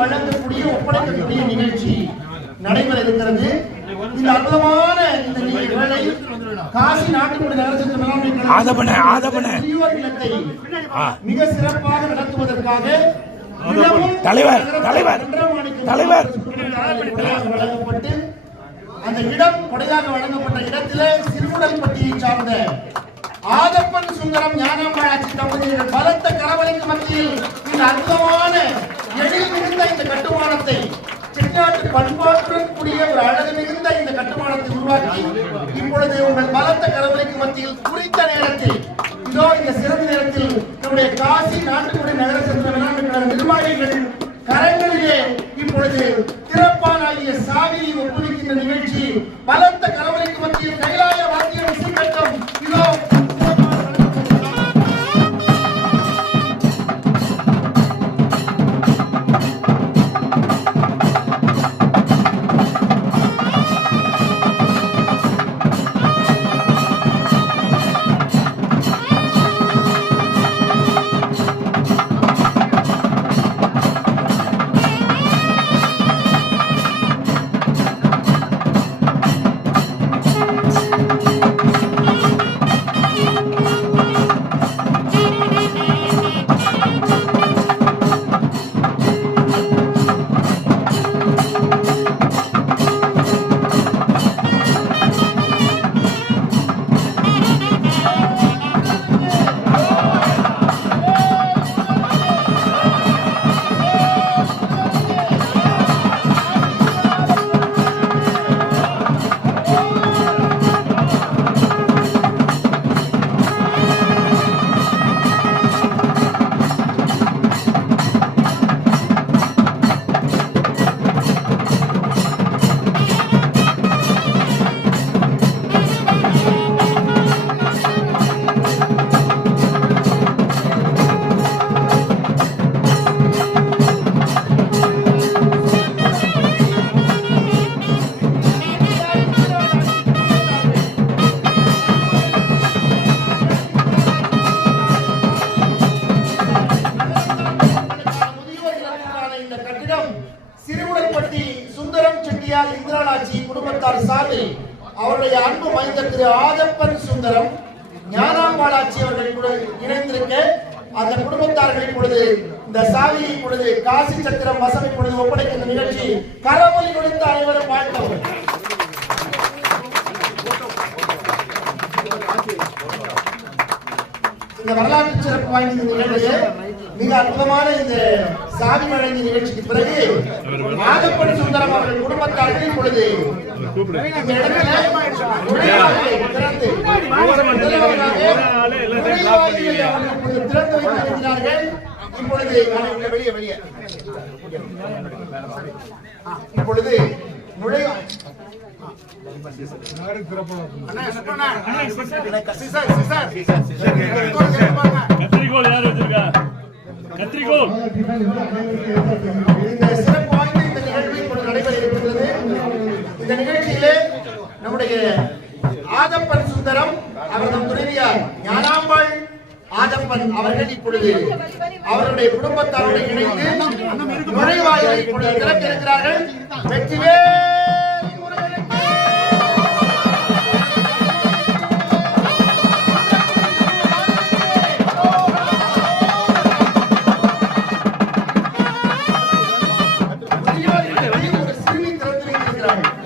வழங்கக்கூடிய ஒப்படைக்கக்கூடிய நிகழ்ச்சி நடைபெற இருக்கிறது. இந்த அற்புதமான இந்த வேளை காசி நாட்டுக்குடி நகரசபை இல்லத்தை மிக சிறப்பாக நடத்துவதற்காக தலைவர் வழங்கப்பட்டு அந்த இடம் கொடையாக வழங்கப்பட்ட இடத்திலே சிறுமுடல்பட்டியை சார்ந்த ஆதப்பன் சுந்தரம் ஞானாம்பாளாச்சி தம்பதியினர் பலத்த கரவலைக்கு மத்தியில் இந்த அற்புதமான எழில் மிகுந்த இந்த கட்டுமானத்தை செட்டிநாட்டு பண்பாட்டுடன் கூடிய ஒரு அழகு மிகுந்த இந்த கட்டுமானத்தை உருவாக்கி இப்பொழுது உங்கள் பலத்த கரவலைக்கு மத்தியில் குறித்த நேரத்தில் இதோ இந்த சிறந்த நேரத்தில் நம்முடைய காசி நாட்டுக்குடி நகர சபை நிர்வாகிகள் கரங்களிலே இப்பொழுது திறப்பானாகிய சாவியை ஒப்புவிக்கின்ற நிகழ்ச்சி பலத்த கரவலைக்கு மத்தியில் கைலாய வாத்தியம் இசைக்கட்டும் இதோ சிறுமுடல்பட்டி சுந்தரம் செட்டியார் இந்திராளாச்சி குடும்பத்தார் சார்பில் அவருடைய அன்பு மைந்தர் திரு ஆதப்பன் சுந்தரம் ஞானாம்பாளாச்சி அவர்கள் கூட இணைந்திருக்க அந்த குடும்பத்தார்கள் இப்பொழுது இந்த சாவியை இப்பொழுது காசி சத்திரம் வசம் இப்பொழுது ஒப்படைக்கின்ற நிகழ்ச்சி கரவொலி கொடுத்த அனைவரும் வாழ்த்தவர். இந்த வரலாற்று சிறப்பு வாய்ந்த நிகழ்ச்சியை மிக அற்புதமான இந்த சாவி வழங்கிய நிகழ்ச்சிக்கு பிறகு ஆதப்பன் சுந்தரம் அவர்கள் குடும்பத்தார்கள் இப்பொழுது இந்த இடத்துல திறந்து வைத்திருக்கிறார்கள். இப்பொழுது இப்பொழுது நுழைவு கத்திரிக்கோள் யார் வச்சிருக்கா? கத்திரிக்கோள். இந்த சிறப்பு வாய்ந்த இந்த நிகழ்வு இப்பொழுது நடைபெற இருக்கிறது. இந்த நிகழ்ச்சியிலே நம்முடைய ஆதப்பன் சுந்தரம் அவரது துணைவியார் ஞானாம்பாள் ஆதப்பன் அவர்கள் இப்பொழுது அவருடைய குடும்பத்தாரோடு இணைந்து நுழைவாயிலை இப்பொழுது திறக்க இருக்கிறார்கள். வெற்றிவேல் சிறுமி திறந்து வைத்திருக்கிறார்கள்.